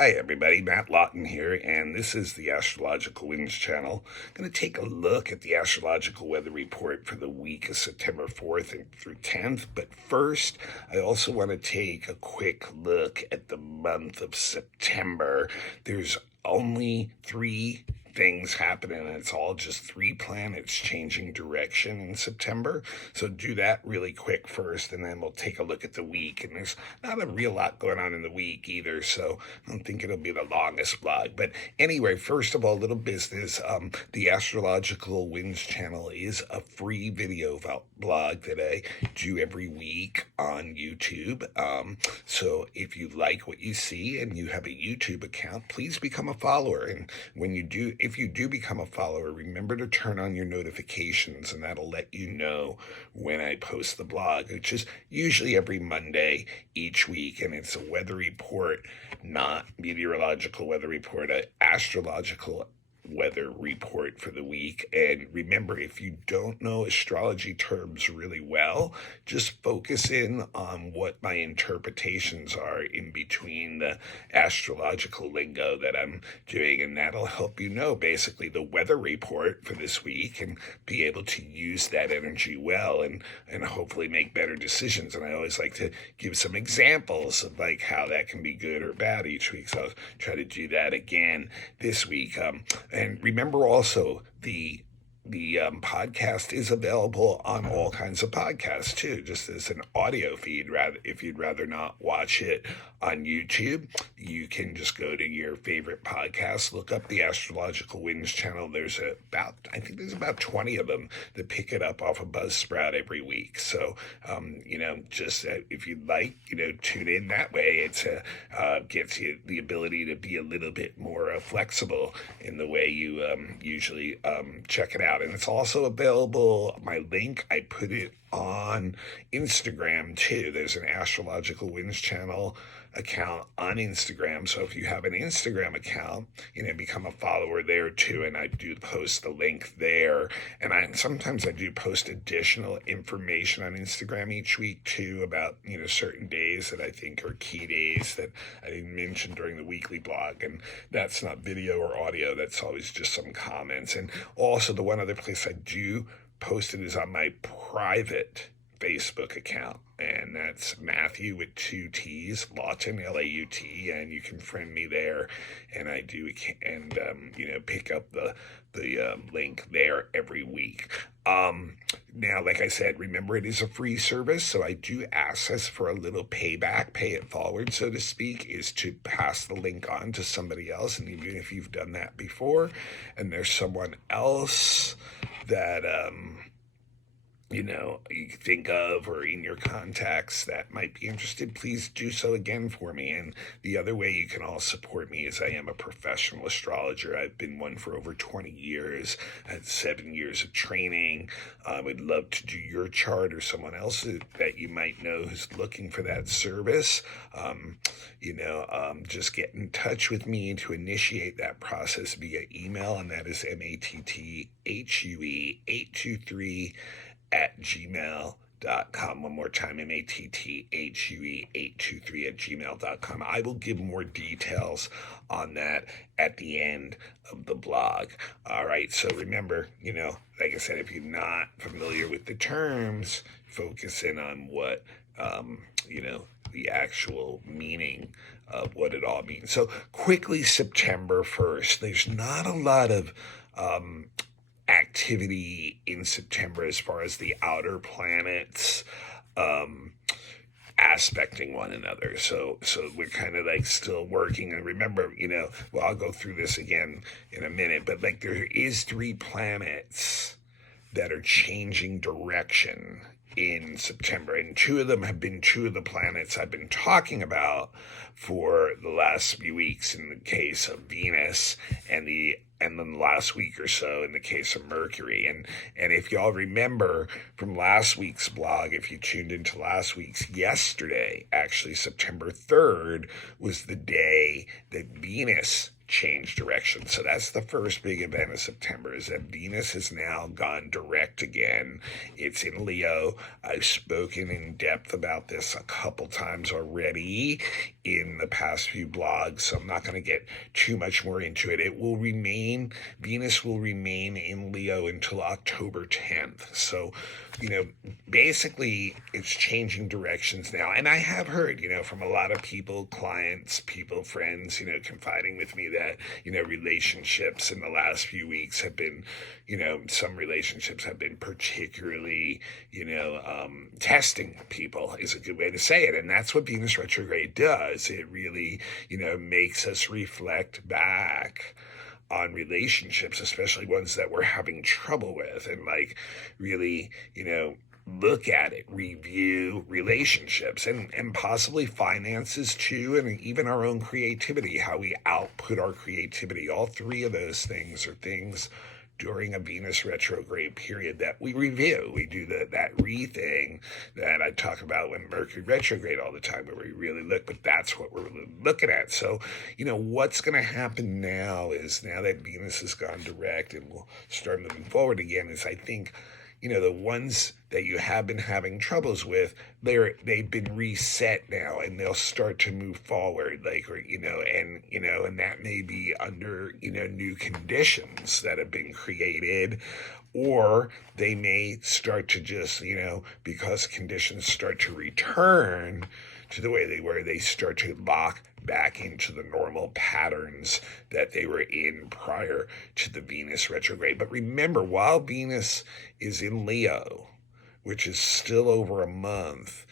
Hi everybody, Matt Lawton here, and this is the Astrological Winds channel. I'm going to take a look at the astrological weather report for the week of September 4th and through 10th, but first I also want to take a quick look at the month of September. There's only three things happening, and it's all just three planets changing direction in September. So do that really quick first, and then we'll take a look at the week. And there's not a real lot going on in the week either, so I don't think it'll be the longest vlog. But anyway, first of all, little business. The Astrological Winds channel is a free video blog that I do every week on YouTube. So if you like what you see and you have a YouTube account, please become a follower. And if you do become a follower, remember to turn on your notifications, and that'll let you know when I post the blog, which is usually every Monday each week. And it's a weather report, not meteorological weather report, an astrological weather report for the week. And remember, if you don't know astrology terms really well, just focus in on what my interpretations are in between the astrological lingo that I'm doing, and that'll help you know basically the weather report for this week and be able to use that energy well and hopefully make better decisions. And I always like to give some examples of like how that can be good or bad each week, so I'll try to do that again this week. And remember also, the podcast is available on all kinds of podcasts too, just as an audio feed. If you'd rather not watch it on YouTube, you can just go to your favorite podcast, look up the Astrological Winds channel. I think there's about 20 of them that pick it up off of Buzzsprout every week. So, just if you'd like, tune in that way. It's gets you the ability to be a little bit more flexible in the way you usually check it out. And it's also available, my link, I put it on Instagram too. There's an Astrological Winds channel account on Instagram. So if you have an Instagram account, become a follower there too. And I do post the link there. And sometimes I do post additional information on Instagram each week too about, certain days that I think are key days that I didn't mention during the weekly blog. And that's not video or audio. That's always just some comments. And also the one other place I do post it is on my private Facebook account, and that's Matthew with 2 T's, Lawton, L-A-U-T, and you can friend me there, and I do, and pick up the link there every week. Now, like I said, remember it is a free service, so I do ask us for a little payback, pay it forward, so to speak, is to pass the link on to somebody else. And even if you've done that before, and there's someone else that, you think of or in your contacts that might be interested, please do so again for me. And the other way you can all support me is I am a professional astrologer. I've been one for over 20 years. I had 7 years of training. I would love to do your chart or someone else that you might know who's looking for that service. Just get in touch with me to initiate that process via email, and that is matthuE823 at gmail.com. One more time, matthuE823 at gmail.com. I will give more details on that at the end of the blog. All right, so remember, like I said, if you're not familiar with the terms, focus in on what, the actual meaning of what it all means. So quickly, September 1st, there's not a lot of activity in September as far as the outer planets aspecting one another. So we're kind of like still working. And remember, I'll go through this again in a minute, but like there is 3 planets that are changing direction in September, and 2 of them have been 2 of the planets I've been talking about for the last few weeks in the case of Venus, and then the last week or so in the case of Mercury. And if y'all remember from last week's blog, if you tuned into last week's, yesterday, actually September 3rd, was the day that Venus change direction. So that's the first big event of September, is that Venus has now gone direct again. It's in Leo. I've spoken in depth about this a couple times already in the past few blogs, so I'm not going to get too much more into it. Venus will remain in Leo until October 10th. So, basically it's changing directions now. And I have heard, from a lot of people, clients, friends, confiding with me that, relationships in the last few weeks have been, some relationships have been particularly, testing people is a good way to say it. And that's what Venus retrograde does. It really, makes us reflect back on relationships, especially ones that we're having trouble with, and really, look at it, review relationships, and possibly finances too, and even our own creativity, how we output our creativity. All three of those things are things during a Venus retrograde period that we review. We do that thing that I talk about when Mercury retrograde all the time, where we really look, but that's what we're looking at. So, what's going to happen now is, now that Venus has gone direct and we'll start moving forward again, is I think, the ones that you have been having troubles with, they've been reset now, and they'll start to move forward, and that may be under, new conditions that have been created, or they may start to just, because conditions start to return to the way they were, they start to lock back into the normal patterns that they were in prior to the Venus retrograde. But remember, while Venus is in Leo, which is still over a month,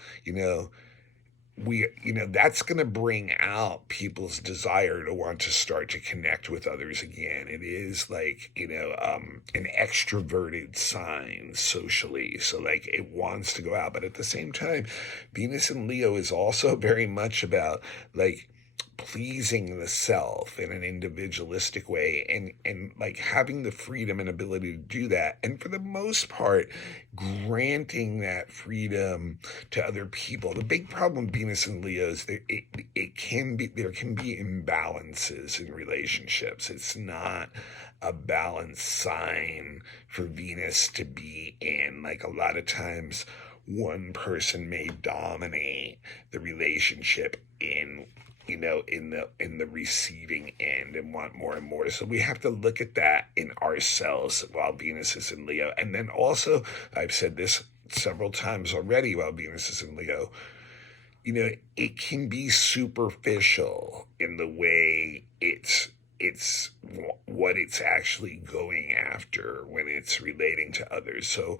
that's going to bring out people's desire to want to start to connect with others again. It is an extroverted sign socially. So it wants to go out. But at the same time, Venus in Leo is also very much about pleasing the self in an individualistic way, and having the freedom and ability to do that, and for the most part granting that freedom to other people. The big problem with Venus and Leo is there can be imbalances in relationships. It's not a balanced sign for Venus to be in. A lot of times one person may dominate the relationship in the receiving end and want more and more. So we have to look at that in ourselves while Venus is in Leo. And then also, I've said this several times already, while Venus is in Leo, it can be superficial in the way it's what it's actually going after when it's relating to others. So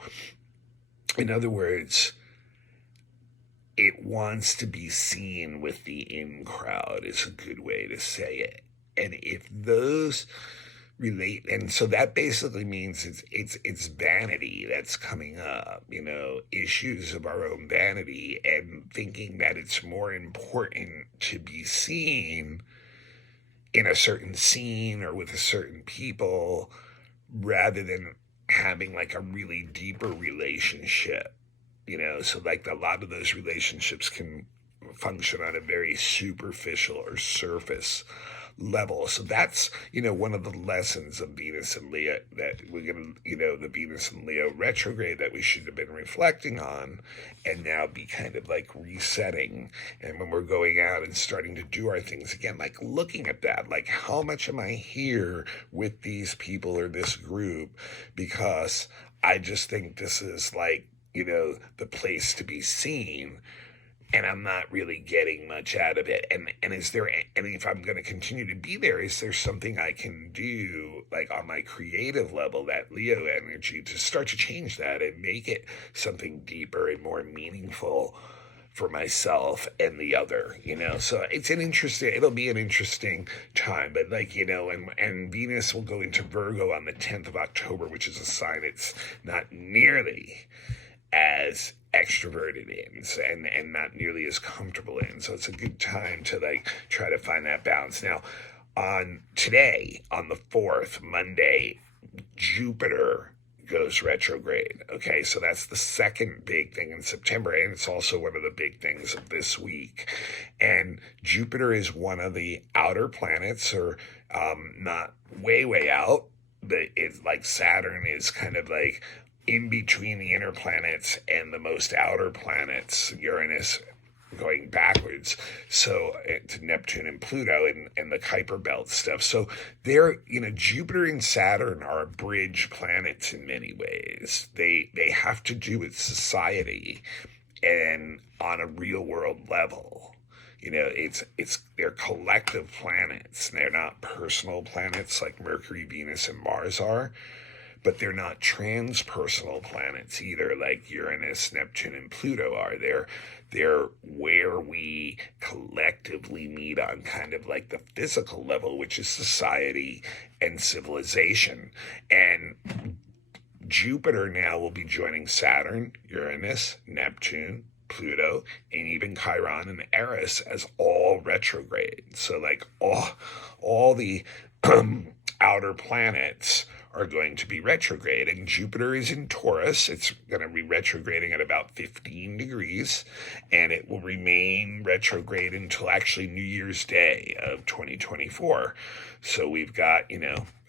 in other words, it wants to be seen with the in crowd, is a good way to say it. And if those relate, and so that basically means it's vanity that's coming up, issues of our own vanity, and thinking that it's more important to be seen in a certain scene or with a certain people rather than having a really deeper relationship. So a lot of those relationships can function on a very superficial or surface level. So that's, one of the lessons of Venus and Leo that we're going to, the Venus and Leo retrograde that we should have been reflecting on, and now be kind of resetting. And when we're going out and starting to do our things again, looking at that, how much am I here with these people or this group because I just think this is the place to be seen, and I'm not really getting much out of it. And if I'm going to continue to be there, is there something I can do on my creative level, that Leo energy, to start to change that and make it something deeper and more meaningful for myself and the other, So it'll be an interesting time, but and Venus will go into Virgo on the 10th of October, which is a sign it's not nearly as extroverted in and not nearly as comfortable in. So it's a good time to try to find that balance. Now, on the 4th, Monday, Jupiter goes retrograde. Okay, so that's the second big thing in September, and it's also one of the big things of this week. And Jupiter is one of the outer planets, or not way out, but it's like Saturn is kind of like in between the inner planets and the most outer planets, Uranus going backwards, so to Neptune and Pluto and the Kuiper Belt stuff. So they're, Jupiter and Saturn are bridge planets in many ways. They have to do with society and on a real world level. They're collective planets. They're not personal planets like Mercury, Venus, and Mars are. But they're not transpersonal planets either, like Uranus, Neptune, and Pluto are. They're where we collectively meet on kind of like the physical level, which is society and civilization. And Jupiter now will be joining Saturn, Uranus, Neptune, Pluto, and even Chiron and Eris as all retrograde. So like all the outer planets are going to be retrograde, and Jupiter is in Taurus. It's going to be retrograding at about 15 degrees, and it will remain retrograde until actually New Year's Day of 2024. So we've got,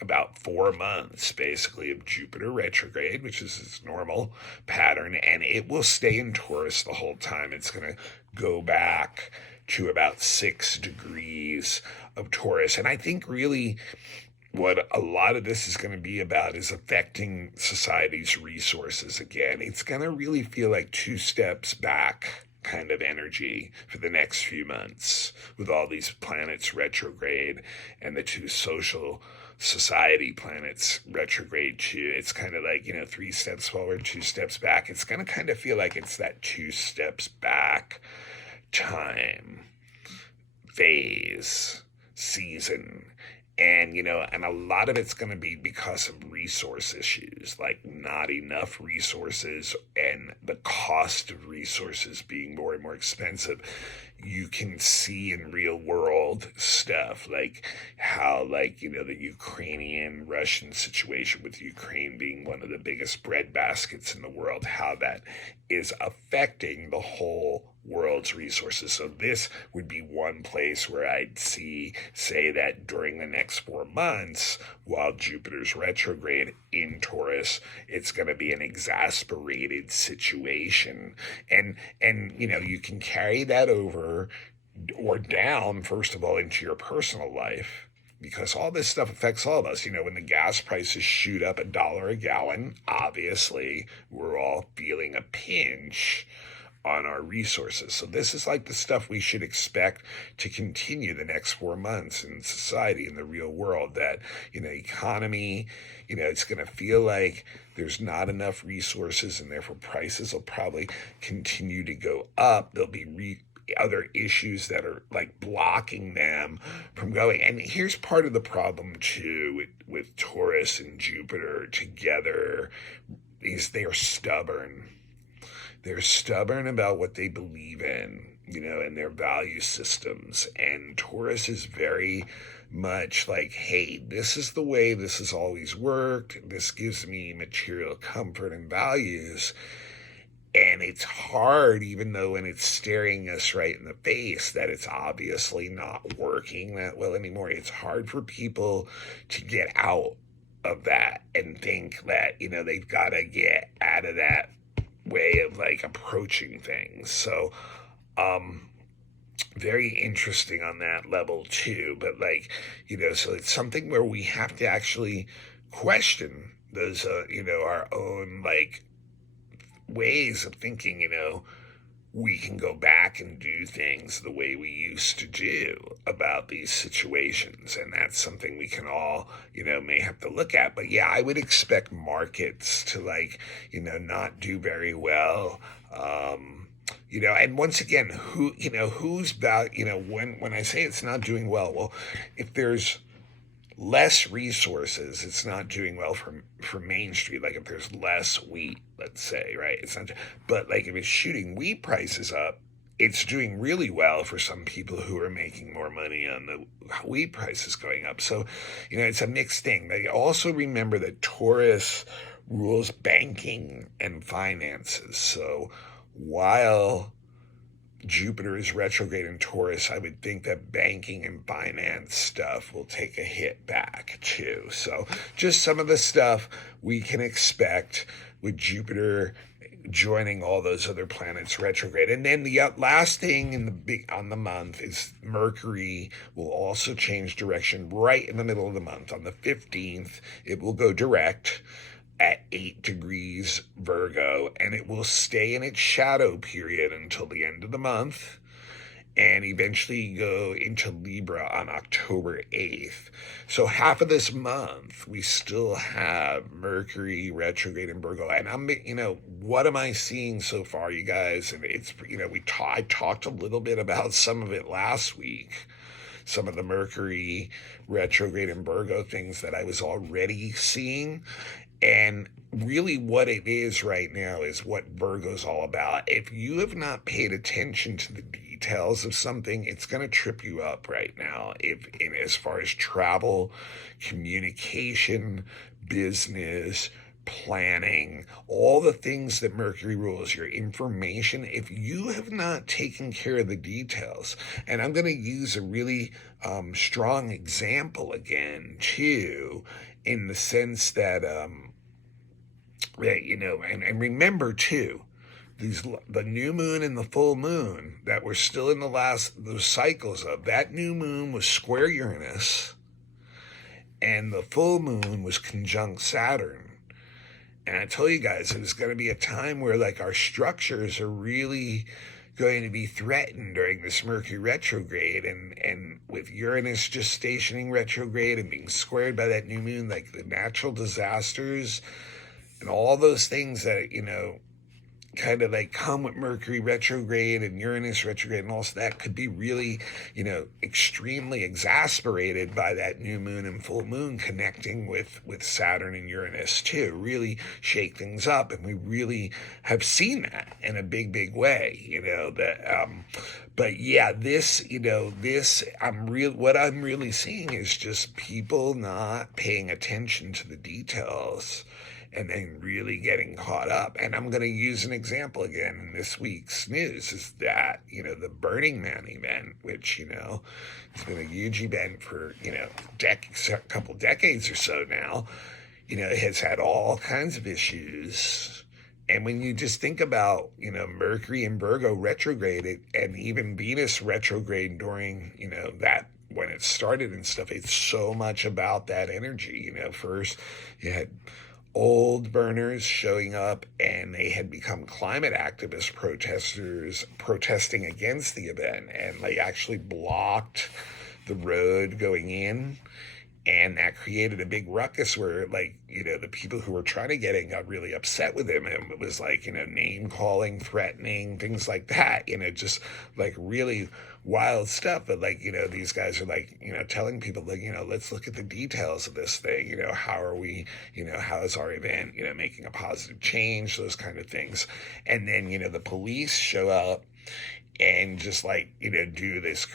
about 4 months basically of Jupiter retrograde, which is its normal pattern, and it will stay in Taurus the whole time. It's going to go back to about 6 degrees of Taurus. And I think really what a lot of this is going to be about is affecting society's resources again. It's going to really feel like 2 steps back kind of energy for the next few months with all these planets retrograde and the 2 social society planets retrograde too. It's kind of like, 3 steps forward, 2 steps back. It's going to kind of feel like it's that 2 steps back time, phase, season. And, and a lot of it's going to be because of resource issues, like not enough resources and the cost of resources being more and more expensive. You can see in real world stuff like how, the Ukrainian-Russian situation with Ukraine being one of the biggest breadbaskets in the world, how that is affecting the whole world's resources. So this would be one place where I'd say that during the next 4 months, while Jupiter's retrograde in Taurus, it's going to be an exasperated situation. And you can carry that over or down, first of all, into your personal life, because all this stuff affects all of us. When the gas prices shoot up $1 a gallon, obviously we're all feeling a pinch on our resources. So this is like the stuff we should expect to continue the next 4 months in society, in the real world, that, economy, it's going to feel like there's not enough resources, and therefore prices will probably continue to go up. There'll be other issues that are like blocking them from going. And here's part of the problem too with Taurus and Jupiter together is they're stubborn. They're stubborn about what they believe in, and their value systems. And Taurus is very much like, hey, this is the way this has always worked. This gives me material comfort and values. And it's hard, even though when it's staring us right in the face, that it's obviously not working that well anymore. It's hard for people to get out of that and think that, they've got to get out of that way of approaching things. So very interesting on that level too. But so it's something where we have to actually question those our own ways of thinking. We can go back and do things the way we used to do about these situations. And that's something we can all, may have to look at. But yeah, I would expect markets to not do very well. And once again, who's about, when I say it's not doing well, if there's less resources, it's not doing well for Main Street. Like if there's less wheat, let's say, right? It's not, but if it's shooting wheat prices up, it's doing really well for some people who are making more money on the wheat prices going up. So, it's a mixed thing. But also remember that Taurus rules banking and finances. So while Jupiter is retrograde in Taurus, I would think that banking and finance stuff will take a hit back too. So just some of the stuff we can expect with Jupiter joining all those other planets retrograde. And then the last thing on the month is Mercury will also change direction right in the middle of the month. On the 15th, it will go direct at 8 degrees Virgo, and it will stay in its shadow period until the end of the month and eventually go into Libra on October 8th. So half of this month, we still have Mercury retrograde in Virgo. And what am I seeing so far, you guys? And it's, I talked a little bit about some of it last week. Some of the Mercury retrograde in Virgo things that I was already seeing. And really what it is right now is what Virgo's all about. If you have not paid attention to the details of something, it's going to trip you up right now. As far as travel, communication, business, planning, all the things that Mercury rules, your information, if you have not taken care of the details, and I'm going to use a really strong example again too, in the sense that, and remember too, the new moon and the full moon that we're still in those cycles of, that new moon was square Uranus and the full moon was conjunct Saturn. And I tell you guys, it was going to be a time where our structures are really going to be threatened during this Mercury retrograde, and with Uranus just stationing retrograde and being squared by that new moon, the natural disasters and all those things that, kind of come with Mercury retrograde and Uranus retrograde and all that could be really, extremely exasperated by that new moon and full moon connecting with Saturn and Uranus too, really shake things up. And we really have seen that in a big, big way, but yeah, what I'm really seeing is just people not paying attention to the details and then really getting caught up. And I'm going to use an example again in this week's news is that, the Burning Man event, which, it's been a huge event for, a couple decades or so now, it has had all kinds of issues. And when you just think about, Mercury and Virgo retrograde and even Venus retrograde during, that when it started and stuff, it's so much about that energy. First you had old burners showing up, and they had become climate activist protesters protesting against the event, and actually blocked the road going in, and that created a big ruckus where the people who were trying to get in got really upset with him, and it was name calling, threatening, things like that, just really wild stuff. But these guys are telling people let's look at the details of this thing, how are we, how is our event, making a positive change, those kind of things. And then the police show up and just do this,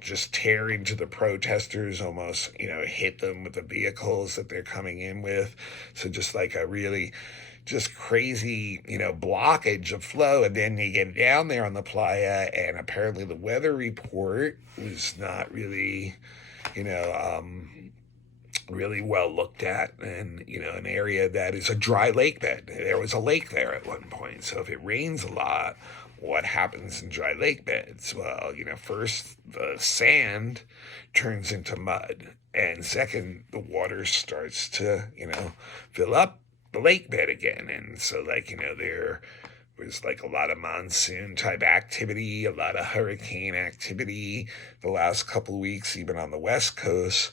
just tear into the protesters, almost, hit them with the vehicles that they're coming in with. So just a really just crazy, blockage of flow. And then you get down there on the playa, and apparently the weather report was not really, really well looked at, and an area that is a dry lake bed. There was a lake there at one point. So if it rains a lot, what happens in dry lake beds? Well, first the sand turns into mud, and second, the water starts to, fill up the lake bed again. And so there was a lot of monsoon type activity, a lot of hurricane activity the last couple of weeks, even on the West Coast,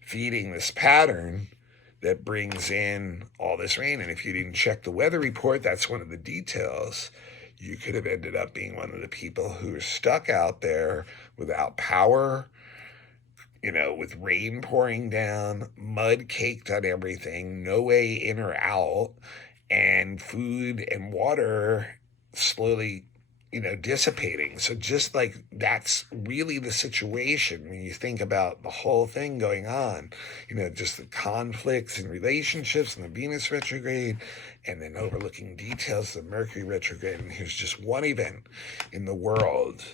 feeding this pattern that brings in all this rain. And if you didn't check the weather report, that's one of the details. You could have ended up being one of the people who are stuck out there without power, with rain pouring down, mud caked on everything, no way in or out, and food and water slowly, dissipating. So just like that's really the situation when you think about the whole thing going on, just the conflicts and relationships and the Venus retrograde, and then overlooking details of Mercury retrograde. And here's just one event in the world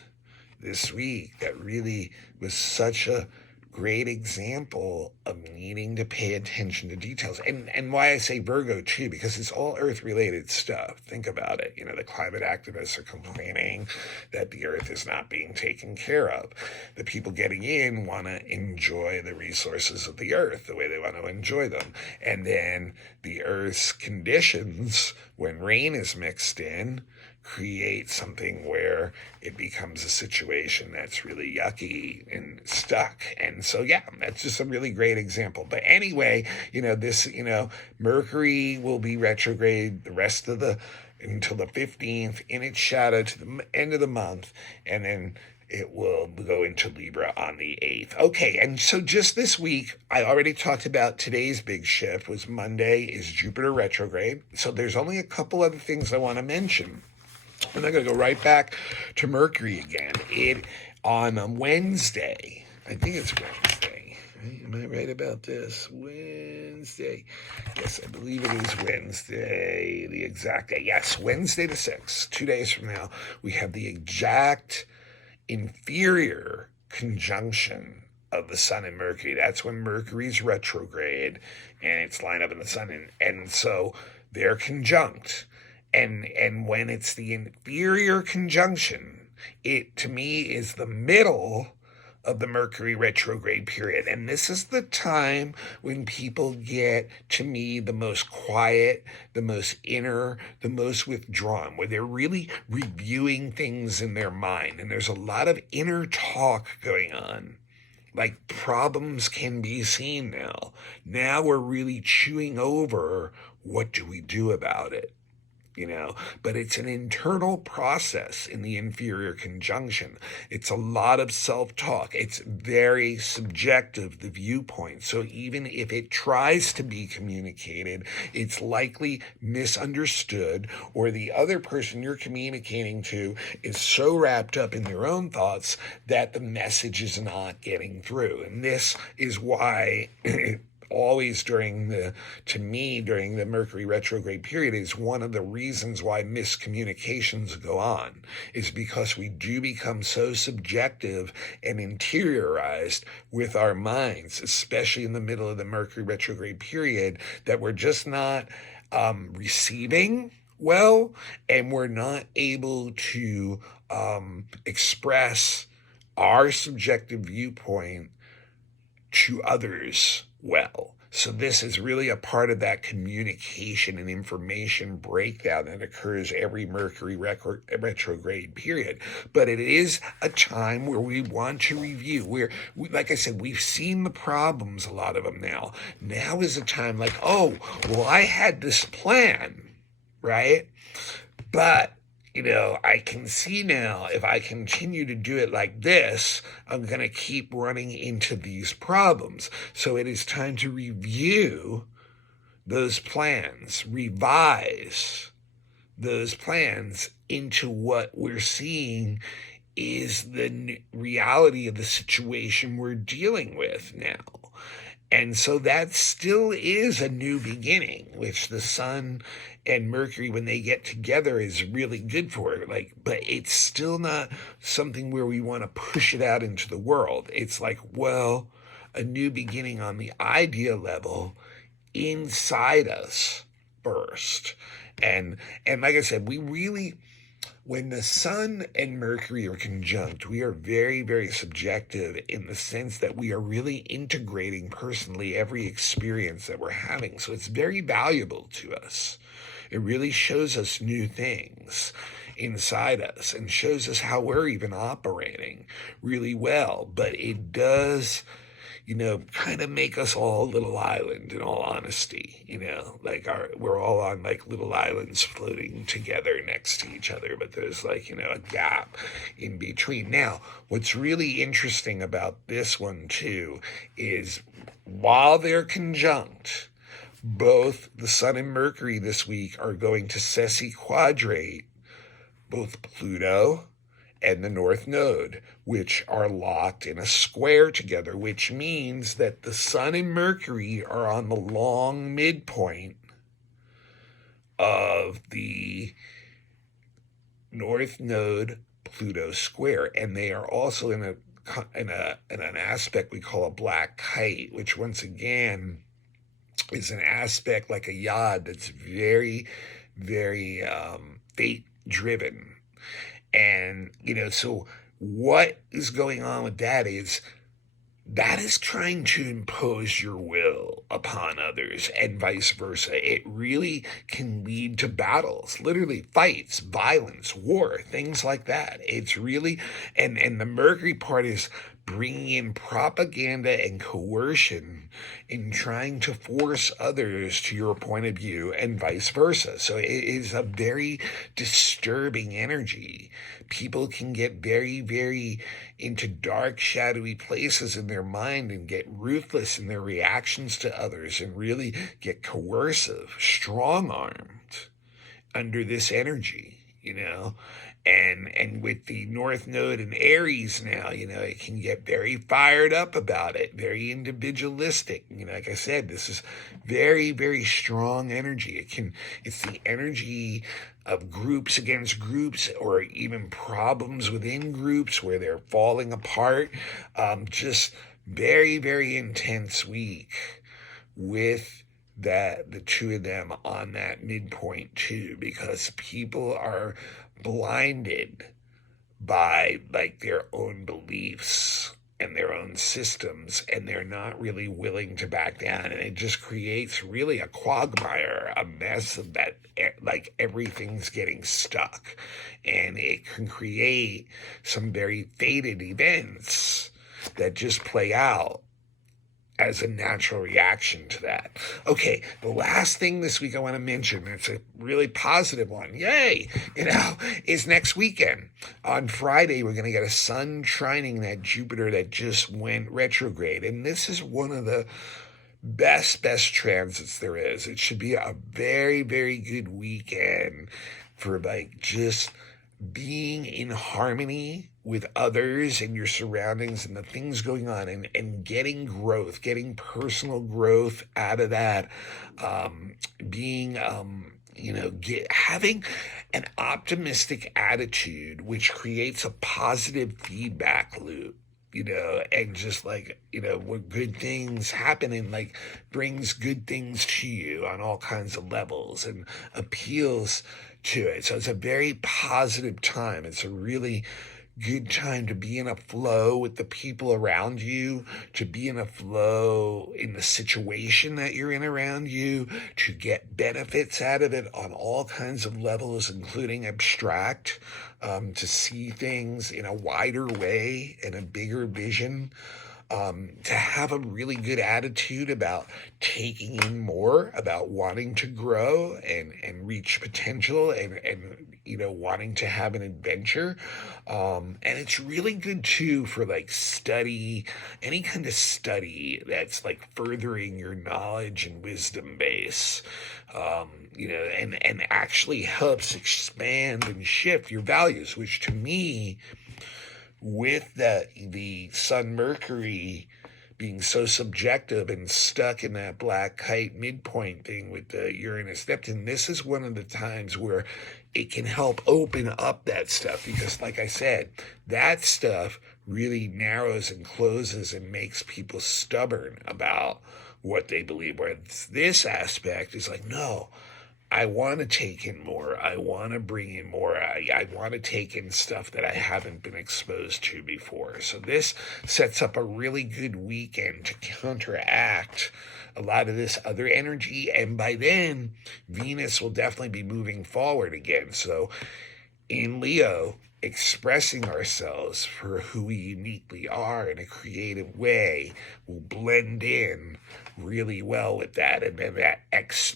this week that really was such a great example of needing to pay attention to details. And why I say Virgo too, because it's all earth related stuff. Think about it. The climate activists are complaining that the earth is not being taken care of. The people getting in want to enjoy the resources of the earth the way they want to enjoy them. And then the earth's conditions, when rain is mixed in, create something where it becomes a situation that's really yucky and stuck. And so, yeah, that's just a really great example. But anyway, this, Mercury will be retrograde the rest of until the 15th in its shadow to the end of the month. And then it will go into Libra on the 8th. Okay, and so just this week, I already talked about today's big shift was Monday is Jupiter retrograde. So there's only a couple other things I want to mention. And I'm going to go right back to Mercury again. On Wednesday, I think it's Wednesday. Right? Am I right about this? Wednesday. Yes, I believe it is Wednesday, the exact day. Yes, Wednesday the 6th, 2 days from now, we have the exact inferior conjunction of the Sun and Mercury. That's when Mercury's retrograde and it's lined up in the Sun. And so they're conjunct. And when it's the inferior conjunction, it to me is the middle of the Mercury retrograde period. And this is the time when people get, to me, the most quiet, the most inner, the most withdrawn, where they're really reviewing things in their mind. And there's a lot of inner talk going on. Like problems can be seen now. Now we're really chewing over what do we do about it. But it's an internal process in the inferior conjunction. It's a lot of self-talk. It's very subjective, the viewpoint. So even if it tries to be communicated, it's likely misunderstood, or the other person you're communicating to is so wrapped up in their own thoughts that the message is not getting through. And this is why always during the Mercury retrograde period is one of the reasons why miscommunications go on, is because we do become so subjective and interiorized with our minds, especially in the middle of the Mercury retrograde period, that we're just not receiving well, and we're not able to express our subjective viewpoint to others well. So this is really a part of that communication and information breakdown that occurs every Mercury retrograde period. But it is a time where we want to review. Like I said, we've seen the problems, a lot of them now. Now is a time like, oh, well, I had this plan, right? But I can see now if I continue to do it like this, I'm going to keep running into these problems. So it is time to review those plans, revise those plans into what we're seeing is the reality of the situation we're dealing with now. And so that still is a new beginning, which the Sun and Mercury, when they get together, is really good for it. But it's still not something where we want to push it out into the world. It's like, well, a new beginning on the idea level inside us first. And like I said, when the Sun and Mercury are conjunct, we are very, very subjective in the sense that we are really integrating personally every experience that we're having. So it's very valuable to us. It really shows us new things inside us and shows us how we're even operating really well. But it does, kind of make us all a little island, in all honesty. We're all on little islands floating together next to each other, but there's a gap in between. Now, what's really interesting about this one too is while they're conjunct, both the Sun and Mercury this week are going to sesquiquadrate both Pluto and the North Node, which are locked in a square together, which means that the Sun and Mercury are on the long midpoint of the North Node Pluto square, and they are also in an aspect we call a black kite, which once again is an aspect like a yod that's very, very fate driven. And, so what is going on with that is trying to impose your will upon others and vice versa. It really can lead to battles, literally fights, violence, war, things like that. It's really, and the Mercury part is bringing in propaganda and coercion in trying to force others to your point of view and vice versa. So it is a very disturbing energy. People can get very, very into dark, shadowy places in their mind and get ruthless in their reactions to others and really get coercive, strong-armed under this energy, and with the North Node in Aries now, it can get very fired up about it, very individualistic. Like I said, this is very, very strong energy. It's the energy of groups against groups, or even problems within groups where they're falling apart. Just very, very intense week with the two of them on that midpoint too, because people are blinded by their own beliefs and their own systems, and they're not really willing to back down, and it just creates really a quagmire, a mess of that, everything's getting stuck, and it can create some very fated events that just play out as a natural reaction to that. Okay, the last thing this week I want to mention, it's a really positive one, yay, is next weekend. On Friday, we're going to get a sun trining that Jupiter that just went retrograde, and this is one of the best transits there is. It should be a very, very good weekend for just being in harmony with others and your surroundings and the things going on, and getting growth, getting personal growth out of that, having an optimistic attitude, which creates a positive feedback loop, and just when good things happen and brings good things to you on all kinds of levels and appeals to it. So it's a very positive time. It's a really good time to be in a flow with the people around you, to be in a flow in the situation that you're in around you, to get benefits out of it on all kinds of levels, including abstract, to see things in a wider way and a bigger vision, to have a really good attitude about taking in more, about wanting to grow and reach potential and wanting to have an adventure. And it's really good too for study, any kind of study that's furthering your knowledge and wisdom base, and actually helps expand and shift your values, which to me, with the Sun Mercury being so subjective and stuck in that black kite midpoint thing with the Uranus Neptune, this is one of the times where it can help open up that stuff, because like I said, that stuff really narrows and closes and makes people stubborn about what they believe, whereas this aspect is no, I want to take in more. I want to bring in more. I want to take in stuff that I haven't been exposed to before. So this sets up a really good weekend to counteract a lot of this other energy. And by then, Venus will definitely be moving forward again. So in Leo, expressing ourselves for who we uniquely are in a creative way will blend in really well with that, and then that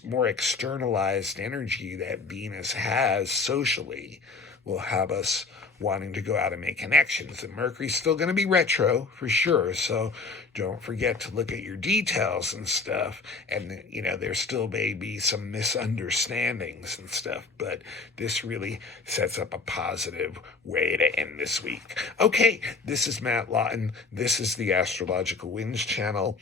more externalized energy that Venus has socially will have us wanting to go out and make connections. And Mercury's still going to be retro for sure, so don't forget to look at your details and stuff. And, there still may be some misunderstandings and stuff, but this really sets up a positive way to end this week. Okay, this is Matt Lawton. This is the Astrological Winds channel.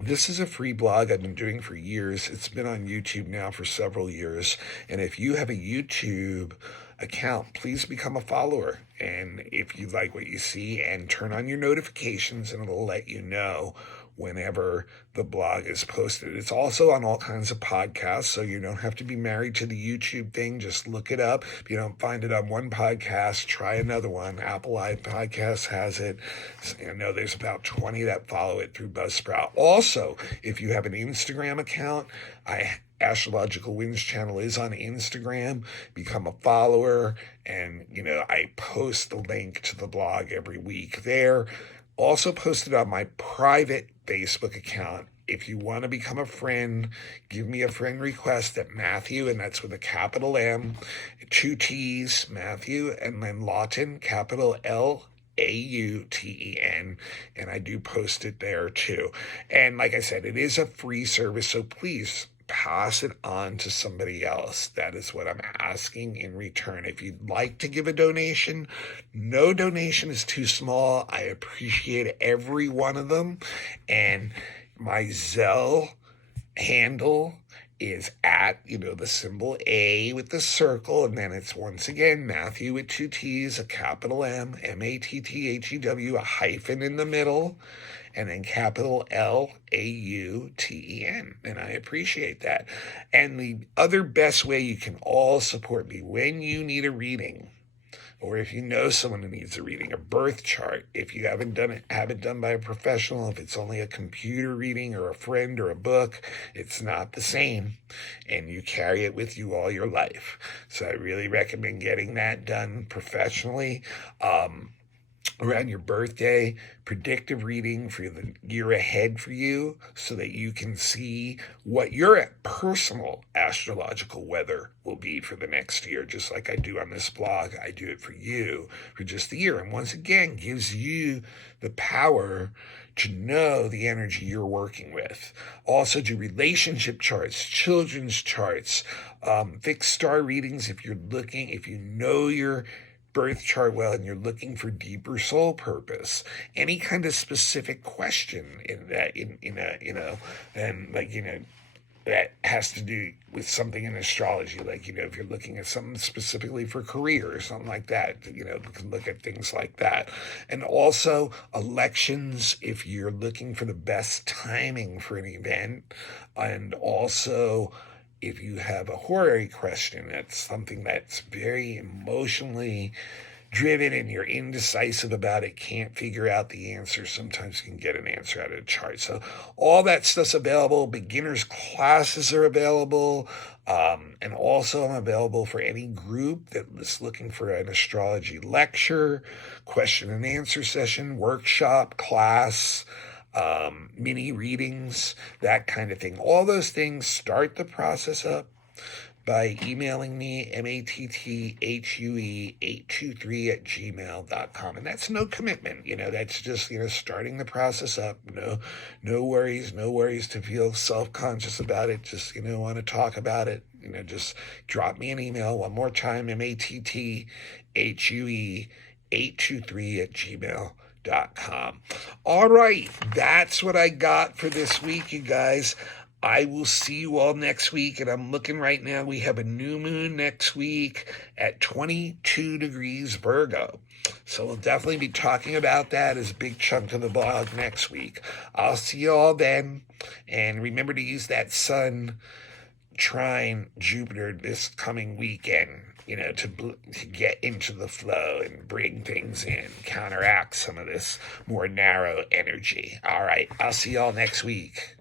This is a free blog I've been doing for years. It's been on YouTube now for several years. And if you have a YouTube account, please become a follower. And if you like what you see, and turn on your notifications, and it'll let you know whenever the blog is posted. It's also on all kinds of podcasts, so you don't have to be married to the YouTube thing. Just look it up. If you don't find it on one podcast, try another one. Apple iPodcasts has it. I know there's about 20 that follow it through Buzzsprout. Also, if you have an Instagram account, Astrological Winds channel is on Instagram. Become a follower, and I post the link to the blog every week there. Also posted on my private Facebook account. If you want to become a friend, give me a friend request at Matthew, and that's with a capital M, 2 T's, Matthew, and then Lawton, capital Lauten, and I do post it there too. And like I said, it is a free service, so please pass it on to somebody else. That is what I'm asking in return. If you'd like to give a donation, no donation is too small. I appreciate every one of them. And my Zelle handle is at, the symbol A with the circle, and then it's once again Matthew with 2 T's, a capital M, Matthew, a hyphen in the middle, and then capital Lauten. And I appreciate that. And the other best way you can all support me when you need a reading, or if you know someone who needs a reading, a birth chart, if you haven't done it, have it done by a professional. If it's only a computer reading or a friend or a book, it's not the same, and you carry it with you all your life. So I really recommend getting that done professionally. Around your birthday, predictive reading for the year ahead for you, so that you can see what your personal astrological weather will be for the next year. Just like I do on this blog, I do it for you for just the year. And once again, gives you the power to know the energy you're working with. Also do relationship charts, children's charts, fixed star readings if you know your birth chart well and you're looking for deeper soul purpose, any kind of specific question that has to do with something in astrology, like if you're looking at something specifically for career or something like that, you can look at things like that. And also elections, if you're looking for the best timing for an event. And also, if you have a horary question, that's something that's very emotionally driven and you're indecisive about it, can't figure out the answer, sometimes you can get an answer out of a chart. So all that stuff's available. Beginners classes are available. And also I'm available for any group that is looking for an astrology lecture, question and answer session, workshop, class, mini readings, that kind of thing. All those things, start the process up by emailing me, matthue823@gmail.com. And that's no commitment, that's just, starting the process up. No worries to feel self-conscious about it. Just, want to talk about it. Just drop me an email one more time, matthue823@gmail.com. All right, that's what I got for this week, you guys. I will see you all next week, and I'm looking right now, we have a new moon next week at 22 degrees Virgo. So we'll definitely be talking about that as a big chunk of the blog next week. I'll see you all then, and remember to use that Sun trine Jupiter this coming weekend, to get into the flow and bring things in, counteract some of this more narrow energy. All right, I'll see y'all next week.